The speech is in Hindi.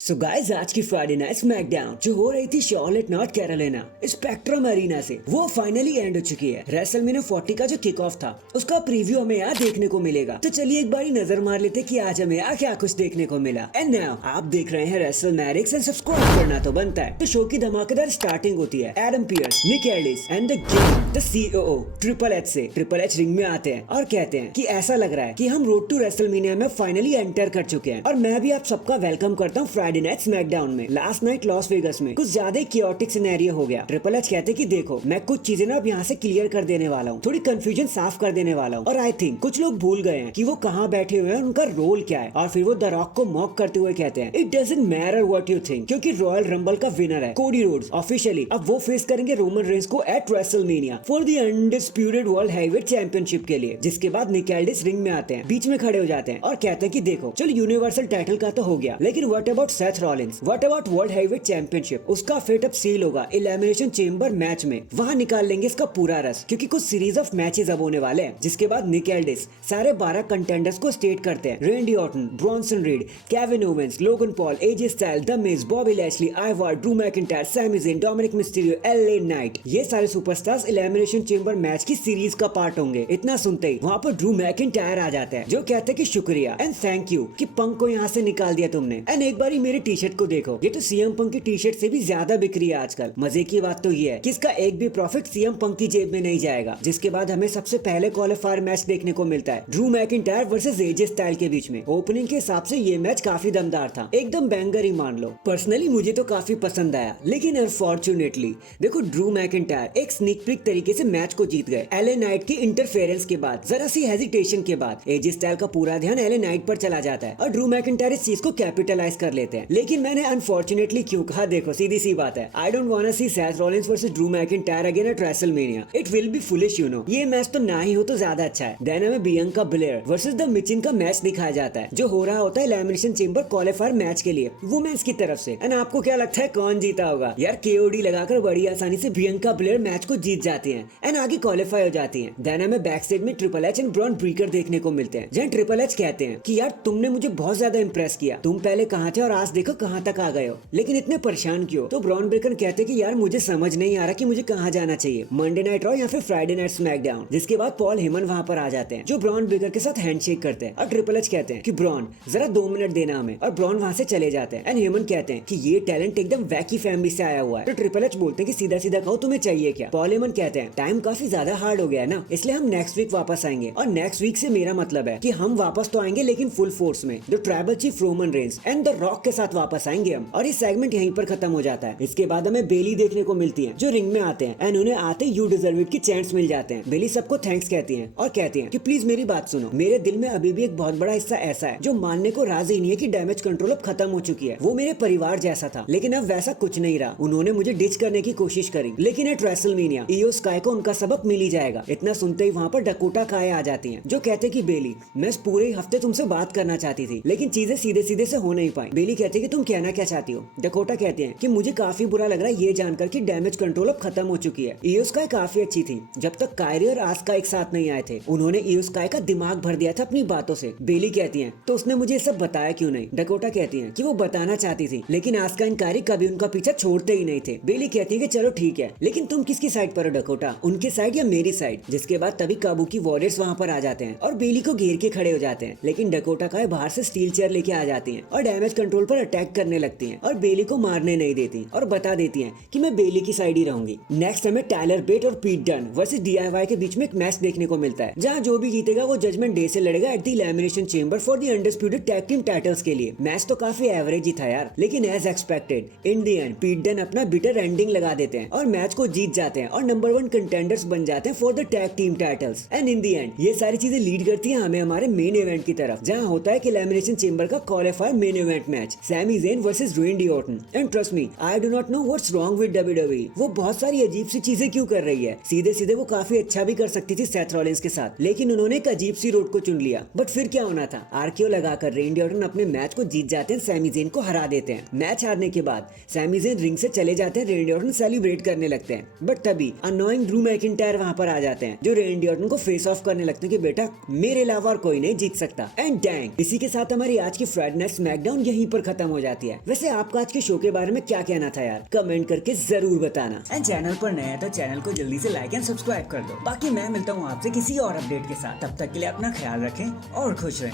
सो गाइस आज की फ्राइडे नाइट स्मैकडाउन जो हो रही थी Charlotte north Carolina spectrum arena से वो फाइनली एंड हो चुकी है। रेसलमेनिया 40 का जो किक ऑफ था उसका प्रीव्यू हमें यहाँ देखने को मिलेगा। तो चलिए एक बारी नजर मार लेते कि आज हमें यहाँ क्या कुछ देखने को मिला। एंड नाउ आप देख रहे हैं रेसलमैनिक्स एंड सब्सक्राइब करना तो बनता है। तो शो की धमाकेदार स्टार्टिंग होती है Adam Pearce, Nick Aldis and the game the CEO triple H से। ट्रिपल एच रिंग में आते हैं और कहते हैं कि ऐसा लग रहा है कि हम रोड टू रेसलमेनिया में फाइनली एंटर कर चुके हैं और मैं भी आप सबका वेलकम करता हूँ फ्राइडे नाइट स्मैकडाउन में। लास्ट नाइट लॉस वेगस में कुछ ज्यादा क्योटिक सिनेरियो हो गया। ट्रिपल एच कहते कि देखो मैं कुछ चीजें ना अब यहाँ से क्लियर कर देने वाला हूँ, थोड़ी कंफ्यूजन साफ कर देने वाला हूँ और आई थिंक कुछ लोग भूल गए हैं कि वो कहाँ बैठे हुए हैं, उनका रोल क्या है। और फिर वो द रॉक को मॉक करते हुए कहते हैं it doesn't matter what you think, क्योंकि रॉयल रंबल का विनर है कोडी रोड्स। ऑफिशियली अब वो फेस करेंगे रोमन रेंस को eight WrestleMania for the undisputed world heavyweight championship के लिए। जिसके बाद निक एल्डिस रिंग में आते हैं, बीच में खड़े हो जाते हैं और कहते हैं कि देखो चलो यूनिवर्सल टाइटल का तो हो गया, लेकिन what about Seth Rollins, what about world heavyweight championship. उसका फेट अब सील होगा एलिमिनेशन चेंबर मैच में, वहां निकाल लेंगे इसका पूरा रस, क्योंकि कुछ सीरीज ऑफ मैचेस अब होने वाले हैं। जिसके बाद निक एल्डिस सारे 12 कंटेंडर्स को स्टेट करते हैं, Randy Orton, Bronson Reed, Kevin Owens, Logan Paul, AJ Style, the Miz, Bobby Lashley, Ivar, Drew McIntyre, Sami Zayn, Dominik Mysterio, LA Knight. ये सारे सुपरस्टार्स एलिमिनेशन चेंबर मैच की सीरीज का पार्ट होंगे। इतना सुनते ही वहां पर ड्रू मैकिंटायर आ जाता है जो कहते हैं कि शुक्रिया एंड थैंक यू कि पंक को यहाँ से निकाल दिया तुमने। एंड एक बारी मेरी टी शर्ट को देखो, ये तो सीएम पंक की टी शर्ट से भी ज्यादा बिक रही है आजकल। मजे की बात तो ये है कि इसका एक भी प्रॉफिट सीएम पंक की जेब में नहीं जाएगा। जिसके बाद हमें सबसे पहले क्वालिफायर मैच देखने को मिलता है ड्रू मैकिंटायर वर्सेस एजे स्टाइल के बीच में। ओपनिंग के हिसाब से ये मैच काफी दमदार था, एकदम बैंगर ही मान लो। पर्सनली मुझे तो काफी पसंद आया, लेकिन अनफॉर्चुनेटली देखो ड्रू मैकिंटायर एक स्नीक पीक तरीके से मैच को जीत गए। एलए नाइट की इंटरफेरेंस के बाद, जरा सी हेजिटेशन के बाद एजे स्टाइल का पूरा ध्यान एलए नाइट पर चला जाता है और ड्रू मैकिंटायर इस चीज को कैपिटलाइज कर लेते हैं। लेकिन मैंने अनफॉर्चुनेटली क्यों कहा, देखो सीधी सी बात है, I don't want see Seth Rollins versus Drew McIntyre again eight WrestleMania. It will be foolish you know. ये मैच तो ना ही हो तो ज्यादा अच्छा है। देन हमें बियांका ब्लेयर वर्सेस द मिचिन का मैच दिखाया जाता है जो हो रहा होता है एलिमिनेशन चेंबर क्वालिफायर मैच के लिए वुमेन्स की तरफ से। एंड आपको क्या लगता है कौन जीता होगा? यार केओडी लगाकर बड़ी आसानी से बियांका ब्लेयर मैच को जीत जाती हैं एंड आगे क्वालिफाई हो जाती हैं। देन हमें बैक साइड में triple H and bronze Breaker देखने को मिलते हैं, जहाँ ट्रिपल एच कहते हैं कि यार तुमने मुझे बहुत ज्यादा इंप्रेस किया, तुम पहले कहाँ थे और आज देखो कहाँ तक आ गए हो, लेकिन इतने परेशान क्यों? तो ब्रॉन ब्रेकर कहते हैं कि यार मुझे समझ नहीं आ रहा कि मुझे कहाँ जाना चाहिए, मंडे नाइट रॉ या फिर फ्राइडे नाइट स्मैकडाउन। जिसके बाद पॉल हेमन वहाँ पर आ जाते हैं जो ब्रॉन ब्रेकर के साथ हैंडशेक करते हैं और ट्रिपल एच कहते हैं कि ब्रॉन जरा 2 मिनट देना हमें, और ब्रॉन वहाँ से चले जाते हैं। एंड हेमन कहते हैं कि ये टैलेंट एकदम वैकी फैमिली से आया हुआ है। तो ट्रिपल एच बोलते हैं कि सीधा सीधा कहो तुम्हें चाहिए क्या? पॉल हेमन कहते हैं टाइम काफी ज्यादा हार्ड हो गया है ना, इसलिए हम नेक्स्ट वीक वापस आएंगे। और नेक्स्ट वीक से मेरा मतलब है कि हम वापस तो आएंगे लेकिन फुल फोर्स में, the tribal chief Roman Reigns and the rock के साथ वापस आएंगे हम। और ये सेगमेंट यहीं पर खत्म हो जाता है। इसके बाद हमें बेली देखने को मिलती है जो रिंग में आते हैं एंड उन्हें आते यू डिजर्व इट की चैंट्स मिल जाते हैं। बेली सबको थैंक्स कहती हैं और कहती हैं कि प्लीज मेरी बात सुनो, मेरे दिल में अभी भी एक बहुत बड़ा हिस्सा ऐसा है जो मानने को राजी नहीं है कि डैमेज कंट्रोल अब खत्म हो चुकी है। वो मेरे परिवार जैसा था लेकिन अब वैसा कुछ नहीं रहा। उन्होंने मुझे डिच करने की कोशिश करी, लेकिन एट रेसलमेनिया इयो स्काई को उनका सबक मिल ही जाएगा। इतना सुनते ही वहाँ पर डकोटा काय आ जाती हैं जो कहते कि बेली मैं इस पूरे हफ्ते तुमसे बात करना चाहती थी, लेकिन चीजें सीधे सीधे से हो नहीं पाई। बेली कहती है कि तुम कहना क्या चाहती हो? डकोटा कहते हैं कि मुझे काफी बुरा लग रहा है ये जानकर कि डैमेज कंट्रोल अब खत्म हो चुकी है। इयो स्काई काफी अच्छी थी जब तक कायरी और आस्का एक साथ नहीं आए थे। उन्होंने इयो स्काई का दिमाग भर दिया था अपनी बातों से। बेली कहती हैं तो उसने मुझे सब बताया क्यों नहीं? डकोटा कहती हैं कि वो बताना चाहती थी लेकिन आस्का एंड कायरी कभी उनका पीछा छोड़ते ही नहीं थे। बेली कहती है कि चलो ठीक है, लेकिन तुम किसकी साइड पर हो डकोटा, उनके साइड या मेरी साइड? जिसके बाद तभी काबुकी वॉरियर्स वहाँ पर आ जाते हैं और बेली को घेर के खड़े हो जाते हैं, लेकिन डकोटा काय बाहर से स्टील चेयर लेके आ जाती हैं और डैमेज कंट्रोल पर अटैक करने लगती हैं और बेली को मारने नहीं देती और बता देती हैं कि मैं बेली की साइड ही रहूंगी। नेक्स्ट हमें टायलर बेट और पीट डन वर्सेस डीआईवाई के बीच में एक मैच देखने को मिलता है जहां जो भी जीतेगा वो जजमेंट डे से लड़ेगा at the elimination chamber for the undisputed tag team titles के लिए। मैच तो काफी एवरेज ही था यार, लेकिन as expected in the end Pete Dunne अपना बिटर एंडिंग लगा देते हैं और मैच को जीत जाते हैं और नंबर 1 कंटेंडर्स बन जाते हैं for the tag team titles. And in the and ये सारी चीजें लीड करती है हमें हमारे मेन इवेंट की तरफ, जहाँ होता है कि एलिमिनेशन चेंबर का qualifier main event match Sami Zayn versus Randy Orton. And trust me I do not know what's wrong with WWE. वो बहुत सारी अजीब सी चीजें क्यों कर रही है? सीधे सीधे वो काफी अच्छा भी कर सकती थी सेथ रॉलिंस के साथ, लेकिन उन्होंने एक अजीब सी रोड को चुन लिया। बट फिर क्या होना था, आरकेओ लगाकर रेंडी ऑर्टन अपने मैच को जीत जाते हैं, सैमी ज़ेन को हरा देते हैं। मैच हारने के बाद सैमी ज़ेन रिंग से चले जाते हैं, रेंडी ऑर्टन सेलिब्रेट करने लगते हैं। बट तभी अनोइंग ड्रू मैकिंटायर वहां पर आ जाते हैं जो रेंडी ऑर्टन को फेस ऑफ करने लगते हैं कि बेटा मेरे अलावा और कोई नहीं जीत सकता। एंड डैंग, इसी के साथ हमारी आज की फ्राइडे नाइट स्मैकडाउन यहीं पर खत्म हो जाती है। वैसे आपका आज के शो के बारे में क्या कहना था यार, कमेंट करके जरूर बताना। एंड चैनल पर नया है तो चैनल को जल्दी से लाइक एंड सब्सक्राइब कर दो। बाकी मैं मिलता हूँ आपसे किसी और अपडेट के साथ, तब तक के लिए अपना ख्याल रखें और खुश रहें।